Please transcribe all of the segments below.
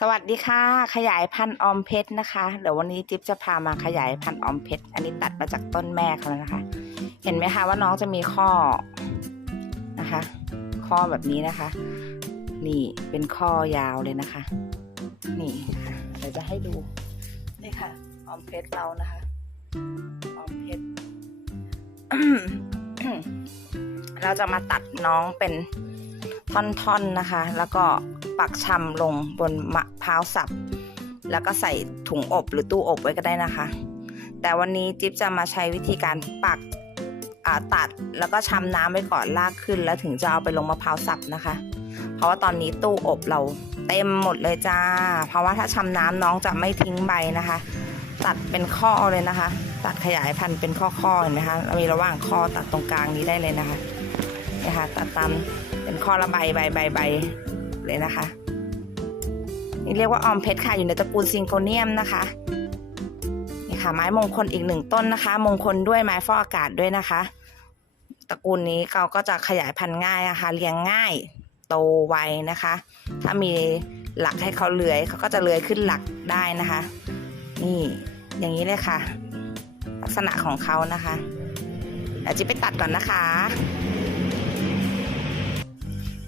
สวัสดีค่ะ ขยายพันธุ์ออมเพชรนะคะ เดี๋ยววันนี้จิ๊บจะพามาขยายพันธุ์ออมเพชรอันนี้ตัดมาจากต้นแม่เขาแล้วนะคะ เห็นไหมคะว่าน้องจะมีข้อนะคะ ข้อแบบนี้นะคะ นี่เป็นข้อยาวเลยนะคะ นี่เดี๋ยวจะให้ดูนี่ค่ะออมเพชรเรานะคะออมเพชรเราจะมาตัดน้องเป็น ท่อนๆนะคะ แล้วก็ปักชำลงบนมะพร้าวสับ แล้วก็ใส่ถุงอบหรือตู้อบไว้ก็ได้นะคะ แต่วันนี้จิ๊บจะมาใช้วิธีการปักตัดแล้วก็ชำน้ำไว้ก่อนลากขึ้น แล้วถึงจะเอาไปลงมะพร้าวสับนะคะ เพราะว่าตอนนี้ตู้อบเราเต็มหมดเลยจ้า เพราะว่าถ้าชำน้ำน้องจะไม่ทิ้งใบนะคะ ตัดเป็นข้อเลยนะคะ ตัดขยายพันธุ์เป็นข้อๆเห็นไหมคะ มีระหว่างข้อตัดตรงกลางนี้ได้เลยนะคะ นี่ยค่ะตัดตามเป็นข้อละใบใบใบใบเลยนะคะ นี่เรียกว่าออมเพชรค่ะอยู่ในตระกูลซิงโกเนียมนะคะนี่ค่ะไม้มงคลอีกหนึ่งต้นนะคะ มงคลด้วยไม้ฟอกอากาศด้วยนะคะ ตระกูลนี้เขาก็จะขยายพันธุ์ง่ายนะคะเลี้ยงง่ายโตไวนะคะ ถ้ามีหลักให้เขาเลื้อยเขาก็จะเลื้อยขึ้นหลักได้นะคะ นี่อย่างนี้เลยค่ะ ลักษณะของเขานะคะเดี๋ยวจิไปตัดก่อนนะคะ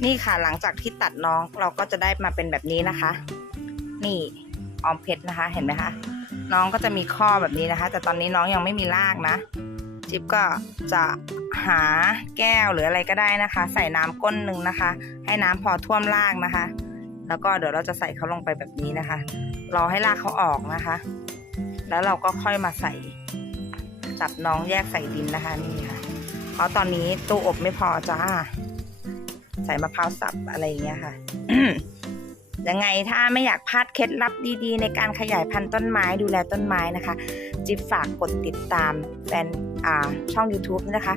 นี่ค่ะหลังจากที่ตัดน้องเราก็จะได้มาเป็นแบบนี้นะคะ นี่ออมเพชรนะคะ เห็นไหมคะ น้องก็จะมีข้อแบบนี้นะคะ แต่ตอนนี้น้องยังไม่มีรากนะ จิ๊บก็จะหาแก้วหรืออะไรก็ได้นะคะ ใส่น้ำก้นหนึ่งนะคะ ให้น้ำพอท่วมรากนะคะ แล้วก็เดี๋ยวเราจะใส่เขาลงไปแบบนี้นะคะ รอให้รากเขาออกนะคะ แล้วเราก็ค่อยมาใส่จับน้องแยกใส่ดินนะคะนี่ค่ะ เพราะตอนนี้ตู้อบไม่พอจ้า ใส่มะพร้าวสับอะไรอย่างเงี้ยค่ะยังไงถ้าไม่อยากพลาดเคล็ดลับดีๆ ในการขยายพันธุ์ต้นไม้ดูแลต้นไม้นะคะ จิ๊บฝากกดติดตามแฟนช่อง YouTube นะคะ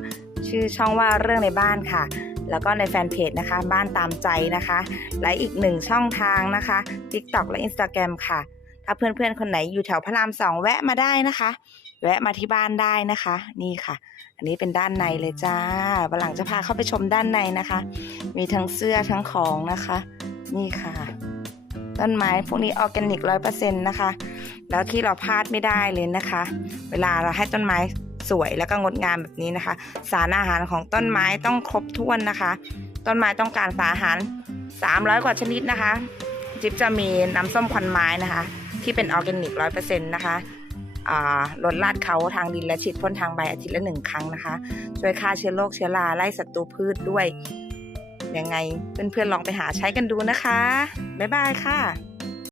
ชื่อช่องว่าเรื่องในบ้านค่ะ แล้วก็ในแฟนเพจนะคะ บ้านตามใจนะคะ และอีกหนึ่งช่องทางนะคะ TikTok และ Instagram ค่ะ ถ้าเพื่อนๆ คนไหนอยู่แถวพระรามสองแวะมาได้นะคะ แวะมาที่บ้านได้นะคะ นี่ค่ะ อันนี้เป็นด้านในเลยจ้าวันหลังจะพาเข้าไปชมด้านในนะคะ มีทั้งเสื้อทั้งของนะคะ นี่ค่ะ ต้นไม้พวกนี้ออร์แกนิกร้อยเปอร์เซ็นต์นะคะ แล้วที่เราพลาดไม่ได้เลยนะคะ เวลาเราให้ต้นไม้สวยแล้วก็งดงามแบบนี้นะคะ สารอาหารของต้นไม้ต้องครบถ้วนนะคะ ต้นไม้ต้องการสารอาหาร 300 กว่าชนิดนะคะ จิ๊บจะมีน้ำส้มควันไม้นะคะ ที่เป็นออร์แกนิกร้อยเปอร์เซ็นต์นะคะ ลดลาดเขาทางดินและฉีดพ่นทางใบอาทิตย์ละหนึ่งครั้งนะคะ ช่วยฆ่าเชื้อโรคเชื้อราไล่ศัตรูพืชด้วยยังไงเพื่อนๆลองไปหาใช้กันดูนะคะ บ๊ายบายค่ะ